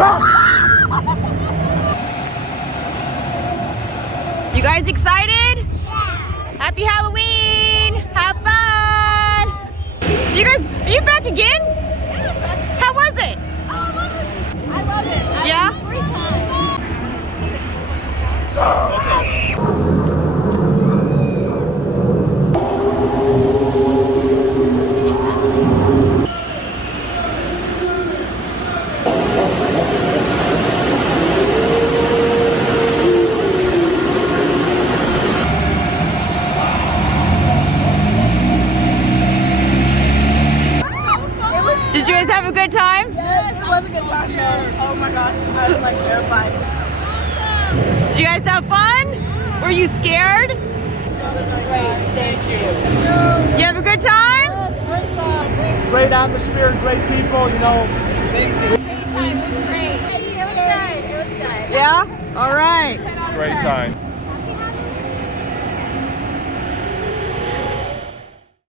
You guys excited? Happy Halloween! Have fun! You guys, are you back again? How was it? I love it. Yeah? Did you guys have a good time? Yes, it was a good time. Oh my gosh, I was like terrified. Did you guys have fun? Were you scared? Great, thank you. You have a good time? Yes, great time. Great atmosphere, great people, you know. It's amazing. Great time, it was great. It was good. Yeah? All right. Great time.